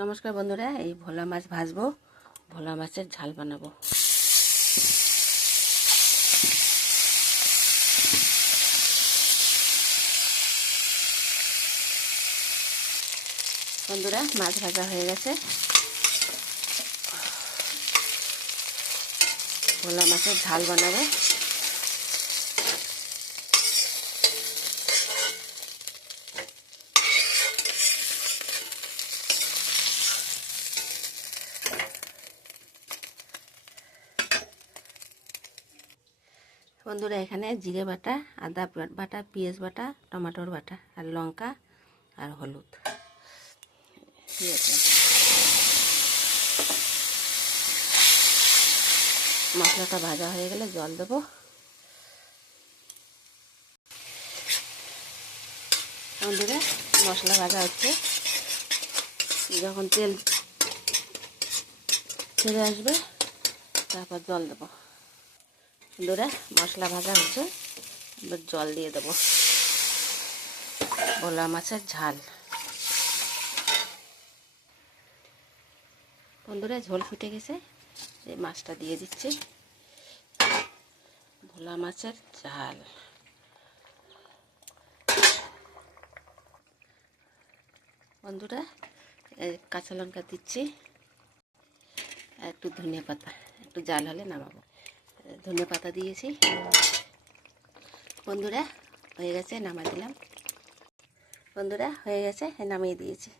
নমস্কার বন্ধুরা, এই ভোলা মাছ ভাজবো, ভোলা মাছের ঝাল বানাবো। বন্ধুরা, মাছ ভাজা হয়ে গেছে। ভোলা মাছের ঝাল বানাবো। বন্ধুরা, এখানে জিরে বাটা, আদা বাটা, পেঁয়াজ বাটা, টমেটোর বাটা আর লঙ্কা আর হলুদ দিয়েছে। মশলাটা ভাজা হয়ে গেলে জল দেবো। বন্ধুরা, মশলা ভাজা হচ্ছে, যখন তেল ছেড়ে আসবে তারপর জল দেবো। বন্ধুরা, মশলা ভাজা হচ্ছে, এবার জল দিয়ে দেবো। ভোলা মাছের ঝাল। বন্ধুরা, ঝোল ফুটে গেছে, এই মাছটা দিয়ে দিচ্ছি। ভোলা মাছের ঝাল। বন্ধুরা, কাঁচা লঙ্কা দিচ্ছি, আর একটু ধনিয়া পাতা, একটু জাল হলে নামাবো। ধনিয়া পাতা দিয়েছি। বন্ধুরা, হয়ে গেছে, নামাই দিলাম। বন্ধুরা, হয়ে গেছে, নামিয়ে দিয়েছি।